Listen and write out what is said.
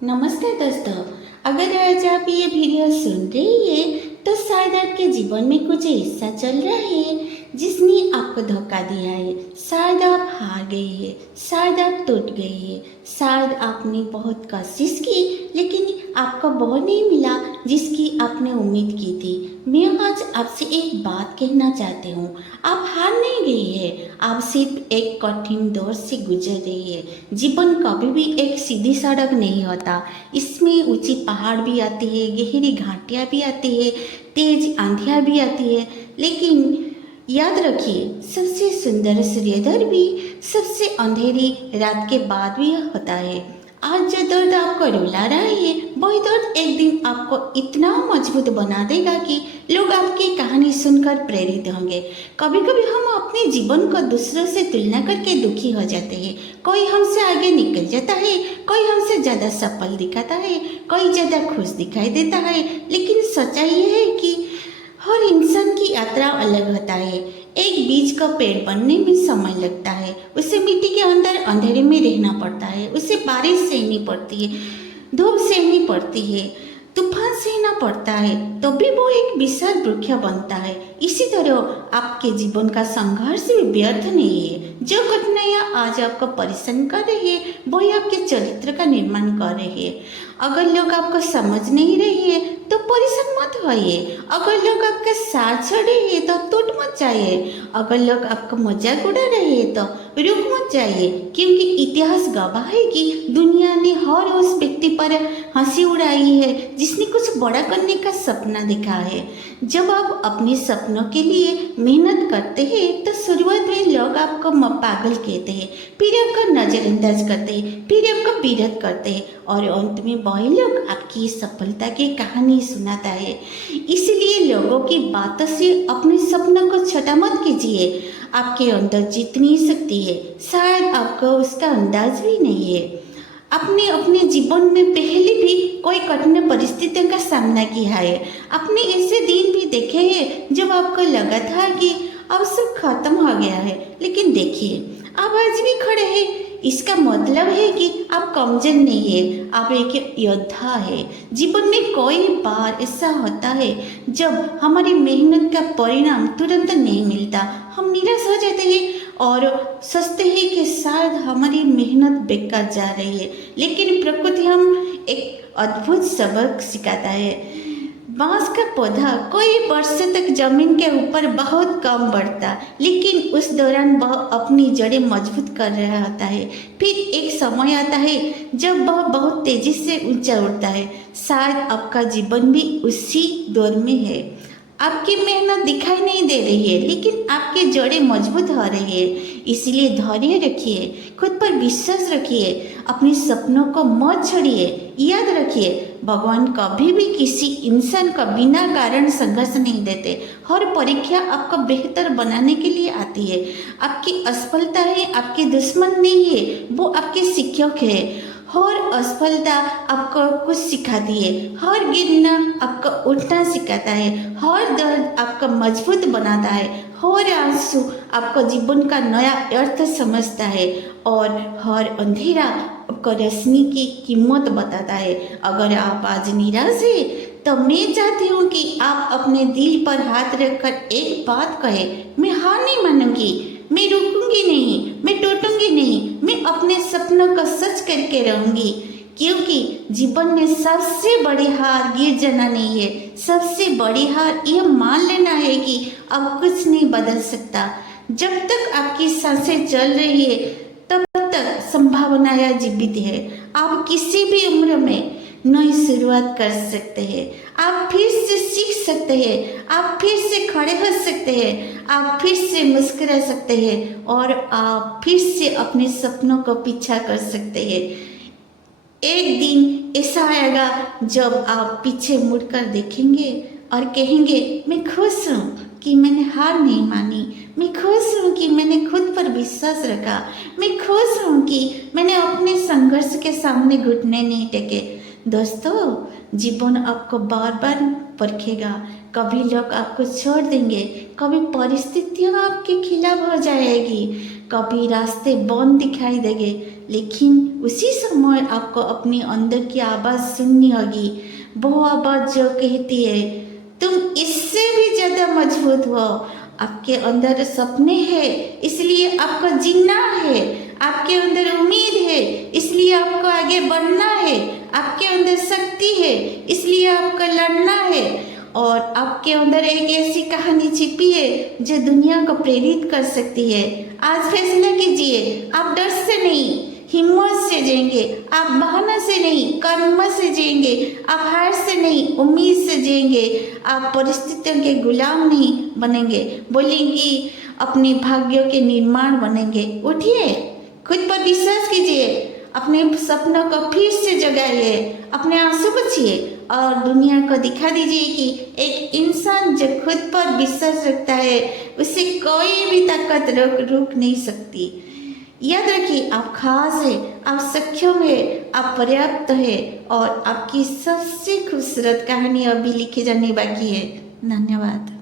नमस्ते दोस्तों। अगर आज आप ये वीडियो सुन रही है तो शायद आपके जीवन में कुछ ऐसा चल रहा है जिसने आपको धोखा दिया है। शायद आप हार गई है, शायद आप टूट गई है, शायद आपने बहुत कोशिश की लेकिन आपको वो नहीं मिला जिसकी आपने उम्मीद की थी। मैं आज आपसे एक बात कहना चाहती हूँ, आप हार नहीं गई है, आप सिर्फ एक कठिन दौर से गुजर रही है। जीवन कभी भी एक सीधी सड़क नहीं होता, इसमें ऊंची पहाड़ भी आती है, गहरी घाटियाँ भी आती है, तेज आंधियाँ भी आती है। लेकिन याद रखिए, सबसे सुंदर सूर्योदय भी सबसे अंधेरी रात के बाद भी होता है। आज जो दर्द आपको रुला रहा है वही दर्द एक दिन आपको इतना मजबूत बना देगा कि लोग आपकी कहानी सुनकर प्रेरित होंगे। कभी कभी हम अपने जीवन को दूसरों से तुलना करके दुखी हो जाते हैं। कोई हमसे आगे निकल जाता है, कोई हमसे ज़्यादा सफल दिखाता है, कोई ज़्यादा खुश दिखाई देता है। लेकिन सच्चाई ये है कि हर इंसान की यात्रा अलग होता है। एक बीज का पेड़ बनने में समय लगता है, उसे मिट्टी के अंदर अंधेरे में रहना पड़ता है, उसे बारिश सहनी पड़ती है, धूप सहनी पड़ती है, तूफान सहना पड़ता है, तो भी वो एक विशाल वृक्ष बनता है। इसी तरह आपके जीवन का संघर्ष भी व्यर्थ नहीं है। जो घटनाएं आज आपको परेशान कर रही है वही आपके चरित्र का निर्माण कर रही है। अगर लोग आपको समझ नहीं रहे हैं तो परेशान मत होइए। अगर लोग आपका साथ छोड़ रहे हैं तो टूट मत जाइए। अगर लोग आपका मजाक उड़ा रहे हैं तो रुक मत जाइए, क्योंकि इतिहास गवाह है कि दुनिया ने हर उस व्यक्ति पर हंसी उड़ाई है जिसने कुछ बड़ा करने का सपना देखा है। जब आप अपने सपनों के लिए मेहनत करते हैं तो शुरुआत में लोग आपको पागल कहते हैं, फिर आपका नजरअंदाज करते हैं, फिर आपका विरोध करते हैं और अंत में वही लोग आपकी सफलता की कहानी सुनाता है। इसलिए लोगों की बातों से अपने सपनों को छोटा मत कीजिए। आपके अंदर जितनी शक्ति है शायद आपको उसका अंदाज भी नहीं है। आपने अपने जीवन में पहले भी कोई कठिन परिस्थितियों का सामना किया है। आपने ऐसे दिन भी देखे हैं जब आपको लगा था कि अब सब खत्म हो गया है, लेकिन देखिए आप आज भी खड़े हैं। इसका मतलब है कि आप कमजोर नहीं है, आप एक योद्धा है। जीवन में कोई बार ऐसा होता है जब हमारी मेहनत का परिणाम तुरंत नहीं मिलता, हम निराश हो जाते हैं और सोचते हैं कि शायद हमारी मेहनत बेकार जा रही है। लेकिन प्रकृति हम एक अद्भुत सबक सिखाता है। बांस का पौधा कोई वर्षों तक जमीन के ऊपर बहुत कम बढ़ता, लेकिन उस दौरान वह अपनी जड़ें मजबूत कर रहा होता है। फिर एक समय आता है जब वह बहुत तेजी से ऊंचा उड़ता है। शायद आपका जीवन भी उसी दौर में है। आपकी मेहनत दिखाई नहीं दे रही है लेकिन आपकी जड़ें मजबूत हो रही है। इसलिए धैर्य रखिए, खुद पर विश्वास रखिए, अपने सपनों को मत छोड़िए। याद रखिए, भगवान कभी भी किसी इंसान को बिना कारण संघर्ष नहीं देते। हर परीक्षा आपको बेहतर बनाने के लिए आती है। आपकी असफलता है आपके दुश्मन नहीं है, वो आपके शिक्षक है। हर असफलता आपको कुछ सिखाती है, हर गिरना आपको उठना सिखाता है, हर दर्द आपको मजबूत बनाता है, हर आंसू आपको जीवन का नया अर्थ समझता है और हर अंधेरा आपको रोशनी की कीमत बताता है। अगर आप आज निराश हैं तो मैं चाहती हूँ कि आप अपने दिल पर हाथ रखकर एक बात कहें, मैं हार नहीं मानूंगी, मैं रुकूंगी नहीं, मैं टूटूंगी नहीं, मैं अपने सपनों को सच करके रहूंगी। क्योंकि जीवन में सबसे बड़ी हार गिर जाना नहीं है, सबसे बड़ी हार यह मान लेना है कि अब कुछ नहीं बदल सकता। जब तक आपकी सांसें चल रही है तब तक संभावनाएं जीवित है। आप किसी भी उम्र में नई शुरुआत कर सकते हैं, आप फिर से सीख सकते हैं, आप फिर से खड़े हो सकते हैं, आप फिर से मुस्कुरा सकते हैं और आप फिर से अपने सपनों को पीछा कर सकते हैं। एक दिन ऐसा आएगा जब आप पीछे मुड़कर देखेंगे और कहेंगे, मैं खुश हूँ कि मैंने हार नहीं मानी, मैं खुश हूँ कि मैंने खुद पर विश्वास रखा, मैं खुश हूँ कि मैंने अपने संघर्ष के सामने घुटने नहीं टेके। दोस्तों, जीवन आपको बार बार परखेगा। कभी लोग आपको छोड़ देंगे, कभी परिस्थितियाँ आपके खिलाफ हो जाएगी, कभी रास्ते बंद दिखाई देंगे, लेकिन उसी समय आपको अपनी अंदर की आवाज़ सुननी होगी। वो आवाज़ जो कहती है तुम इससे भी ज़्यादा मजबूत हो, आपके अंदर सपने हैं इसलिए आपको जीना है, आपके अंदर उम्मीद है इसलिए आपको आगे बढ़ना है, आपके अंदर शक्ति है इसलिए आपको लड़ना है, और आपके अंदर एक ऐसी कहानी छिपी है जो दुनिया को प्रेरित कर सकती है। आज फैसला कीजिए, आप डर से नहीं हिम्मत से जिएंगे, आप बहाना से नहीं कर्म से जिएंगे, आप हार से नहीं उम्मीद से जिएंगे, आप परिस्थितियों के गुलाम नहीं बनेंगे, बोलेंगी अपने भाग्यों के निर्माण बनेंगे। उठिए, खुद पर विश्वास कीजिए, अपने सपनों को फिर से जगाइए, अपने आंसू बचिए और दुनिया को दिखा दीजिए कि एक इंसान जो खुद पर विश्वास रखता है उसे कोई भी ताकत रोक नहीं सकती। याद रखिए, आप खास है, आप सक्षम है, आप पर्याप्त है और आपकी सबसे खूबसूरत कहानी अभी लिखी जाने बाकी है। धन्यवाद।